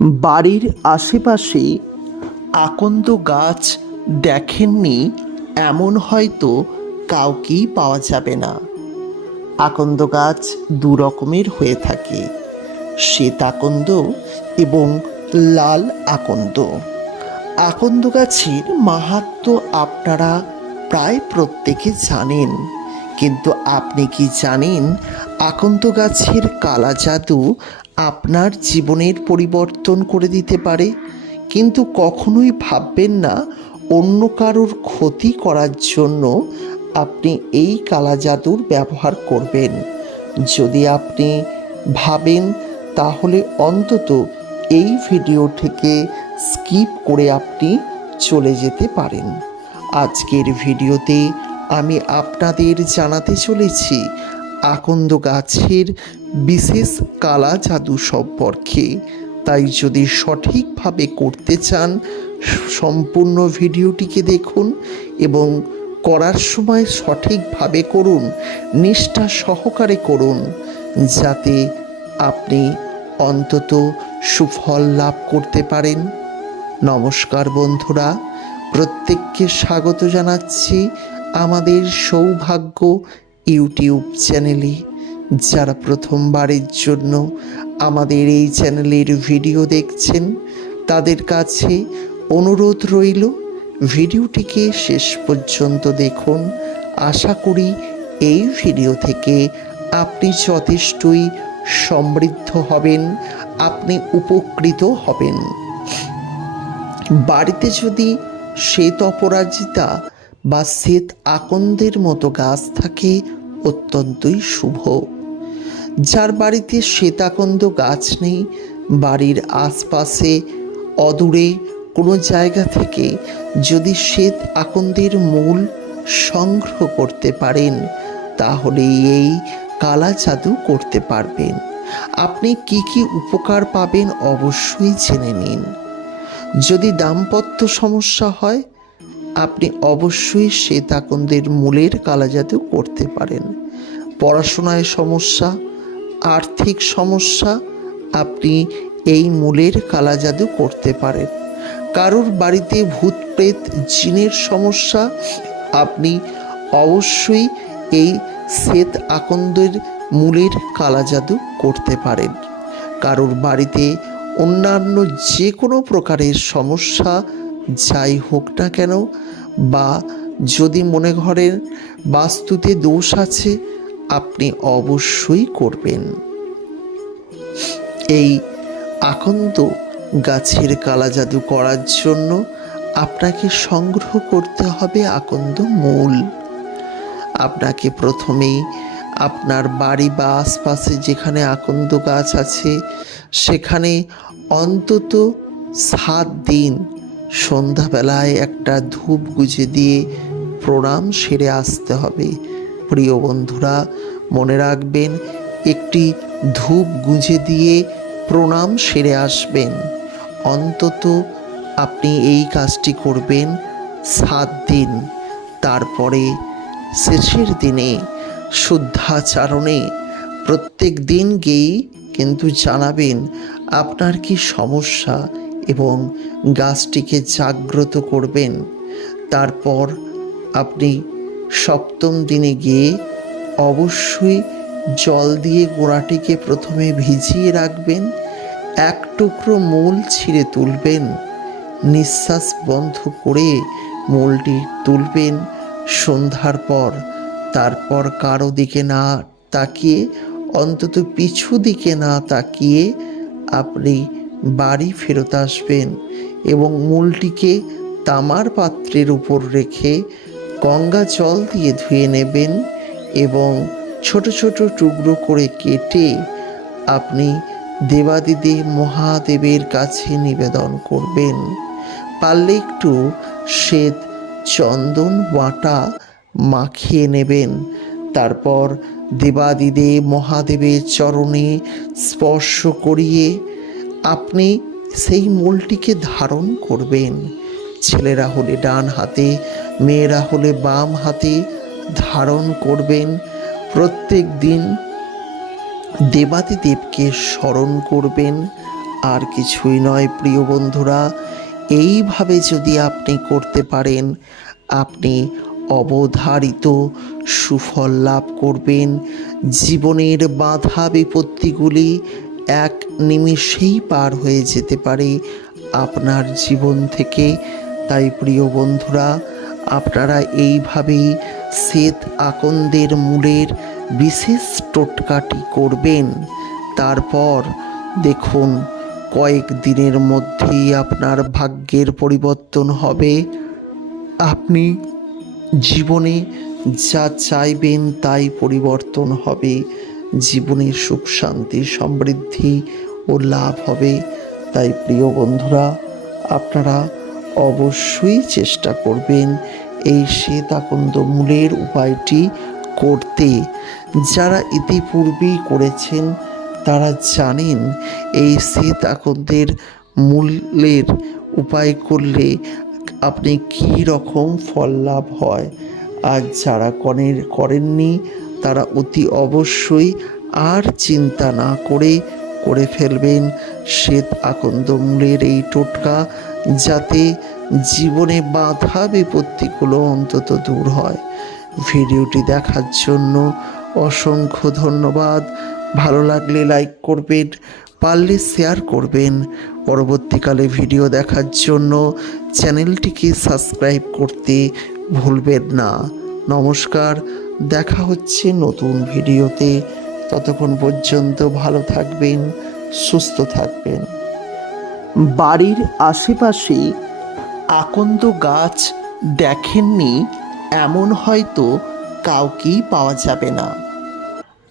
বাড়ির আশেপাশে আকন্দ গাছ দেখেননি, এমন হয়তো কাউকেই পাওয়া যাবে না। আকন্দ গাছ দু রকমের হয়ে থাকে শ্বেত আকন্দ এবং লাল আকন্দ। আকন্দ গাছের মাহাত্ম আপনারা প্রায় প্রত্যেকে জানেন, কিন্তু আপনি কি জানেন আকন্দ গাছের কালা জাদু আপনার জীবনের পরিবর্তন করে দিতে পারে, কিন্তু কখনোই ভাববেন না অন্য কারোর ক্ষতি করার জন্য আপনি এই কালা জাদুর ব্যবহার করবেন। যদি আপনি ভাবেন, তাহলে অন্তত এই ভিডিও থেকে স্কিপ করে আপনি চলে যেতে পারেন। আজকের ভিডিওতে আমি আপনাদের জানাতে চলেছি, আকন্দ গাছের বিশেষ কালা জাদু সম্পর্কে। তাই যদি সঠিকভাবে করতে চান, সম্পূর্ণ ভিডিওটিকে দেখুন এবং করার সময় সঠিকভাবে করুন, নিষ্ঠা সহকারে করুন, যাতে আপনি অন্তত সুফল লাভ করতে পারেন। নমস্কার বন্ধুরা, প্রত্যেককে স্বাগত জানাচ্ছি আমাদের সৌভাগ্য ইউটিউব চ্যানেলে। যারা প্রথমবারের জন্য আমাদের এই চ্যানেলের ভিডিও দেখছেন, তাদের কাছে অনুরোধ রইল, ভিডিওটিকে শেষ পর্যন্ত দেখুন। আশা করি এই ভিডিও থেকে আপনি যথেষ্টই সমৃদ্ধ হবেন, আপনি উপকৃত হবেন। বাড়িতে যদি শ্বেত অপরাজিতা বা শ্বেত আকন্দের মতো গাছ থাকে, অত্যন্তই শুভ। যার বাড়িতে শ্বেতাকন্দ গাছ নেই, বাড়ির আশপাশে অদূরে কোনো জায়গা থেকে যদি শ্বেত আকন্দের মূল সংগ্রহ করতে পারেন তাহলে এই কালা জাদু করতে পারবেন। আপনি কি কি উপকার পাবেন অবশ্যই জেনে নিন। যদি দাম্পত্য সমস্যা হয়, আপনি অবশ্যই শ্বেতাকন্দের মূলের কালা জাদু করতে পারেন। পড়াশোনায় সমস্যা আর্থিক সমস্যা আপনি এই মূলের কালা জাদু করতে পারেন। কারোর বাড়িতে ভূত প্রেত জিনের সমস্যা, আপনি অবশ্যই এই শ্বেত আকন্দের মূলের কালা জাদু করতে পারেন। কারোর বাড়িতে অন্যান্য যে কোনো প্রকারের সমস্যা, যাই হোক না কেন, বা যদি মনে করেন বাস্তুতে দোষ আছে আপনি অবশ্যই করবেন। এই আকন্দ গাছের কালা জাদু করার জন্য আপনাকে সংগ্রহ করতে হবে আকন্দ মূল। আপনাকে প্রথমেই আপনার বাড়ি বা আশপাশে যেখানে আকন্দ গাছ আছে, সেখানে অন্তত সাত দিন সন্ধ্যাবেলায় একটা ধূপ গুজে দিয়ে প্রণাম সেরে আসতে হবে। প্রিয় বন্ধুরা, মনে রাখবেন, একটি ধূপ গুঁজে দিয়ে প্রণাম সেরে আসবেন। অন্তত আপনি এই কাজটি করবেন সাত দিন। তারপরে শেষের দিনে শুদ্ধাচারণে প্রত্যেক দিন গিয়েই কিন্তু জানাবেন, আপনার কি সমস্যা এবং গাছটিকে জাগ্রত করবেন। তারপর আপনি সপ্তম দিনে গিয়ে অবশ্যই জল দিয়ে গোড়াটিকে প্রথমে ভিজিয়ে রাখবেন, এক টুকরো মূল ছিঁড়ে তুলবেন, নিঃশ্বাস বন্ধ করে মূলটি তুলবেন সন্ধ্যার পর। তারপর কারও দিকে না তাকিয়ে, অন্তত পিছু দিকে না তাকিয়ে আপনি বাড়ি ফেরত আসবেন এবং মূলটিকে তামার পাত্রের উপর রেখে গঙ্গা জল দিয়ে ধুয়ে নেবেন এবং ছোট ছোট টুকরো করে কেটে আপনি দেবাদিদে মহাদেবের কাছে নিবেদন করবেন। পারলে একটু শ্বেত চন্দন বাটা মাখিয়ে নেবেন। তারপর দেবাদিদে মহাদেবের চরণে স্পর্শ করিয়ে আপনি সেই মূলটিকে ধারণ করবেন। ছেলেরা হলে ডান হাতে, মেয়েরা হলে বাম হাতে ধারণ করবেন। প্রত্যেক দিন দেবাদিদেবকে স্মরণ করবেন। আর কিছুই নয়, প্রিয় বন্ধুরা, এইভাবে যদি আপনি করতে পারেন, আপনি অবধারিত সুফল লাভ করবেন। জীবনের বাধা বিপত্তিগুলি এক নিমিষেই পার হয়ে যেতে পারে। আপনার জীবন থেকে তাই প্রিয় বন্ধুরা, আপনারা এইভাবেই শ্বেত আকন্দের মূলের বিশেষ টোটকাটি করবেন। তারপর দেখুন, কয়েক দিনের মধ্যেই আপনার ভাগ্যের পরিবর্তন হবে। আপনি জীবনে যা চাইবেন তাই পরিবর্তন হবে। জীবনের সুখ, শান্তি, সমৃদ্ধি ও লাভ হবে। তাই প্রিয় বন্ধুরা, আপনারা অবশ্যই চেষ্টা করবেন এই শ্বেতাকুন্দ মূলের উপায়টি করতে। যারা ইতিপূর্বেই করেছেন, তারা জানেন এই শ্বেত আকন্দের মূলের উপায় করলে আপনি কী রকম ফল লাভ হয়। আর যারা কনের, করেননি, তারা অতি অবশ্যই আর চিন্তা না করে করে ফেলবেন। শ্বেত আকন্দ মূলের এই টোটকা যাতে জীবনে বাধা বিপত্তিগুলো অন্তত দূর হয়। ভিডিওটি দেখার জন্য অসংখ্য ধন্যবাদ। ভালো লাগলে লাইক করবেন, পারলে শেয়ার করবেন। পরবর্তীকালে ভিডিও দেখার জন্য চ্যানেলটিকে সাবস্ক্রাইব করতে ভুলবেন না। নমস্কার, দেখা হচ্ছে নতুন ভিডিওতে। ততক্ষণ পর্যন্ত ভালো থাকবেন, সুস্থ থাকবেন। বাড়ির আশেপাশে আকন্দ গাছ দেখেননি, এমন হয়তো কাউকেই পাওয়া যাবে না।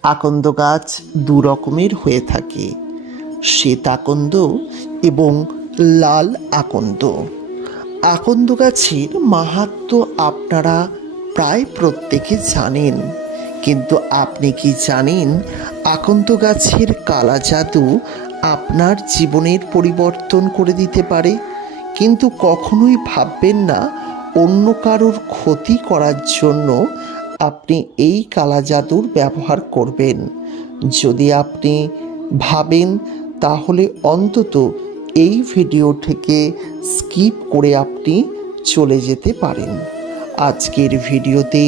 আকন্দ গাছ দু রকমের হয়ে থাকে, শ্বেত আকন্দ এবং লাল আকন্দ। আকন্দ গাছের মাহাত্ম আপনারা প্রায় প্রত্যেকে জানেন, কিন্তু আপনি কি জানেন আকন্দ গাছের কালা জাদু আপনার জীবনের পরিবর্তন করে দিতে পারে, কিন্তু কখনোই ভাববেন না অন্য কারোর ক্ষতি করার জন্য আপনি এই কালা জাদুর ব্যবহার করবেন। যদি আপনি ভাবেন, তাহলে অন্তত এই ভিডিও থেকে স্কিপ করে আপনি চলে যেতে পারেন। আজকের ভিডিওতে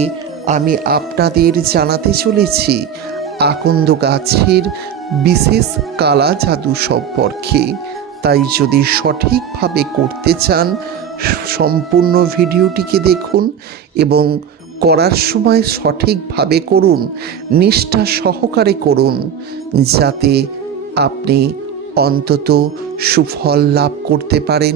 আমি আপনাদের জানাতে চলেছি, আকন্দ গাছের বিশেষ কালা জাদু সম্পর্কে। তাই যদি সঠিকভাবে করতে চান, সম্পূর্ণ ভিডিওটিকে দেখুন এবং করার সময় সঠিকভাবে করুন, নিষ্ঠা সহকারে করুন, যাতে আপনি অন্তত সুফল লাভ করতে পারেন।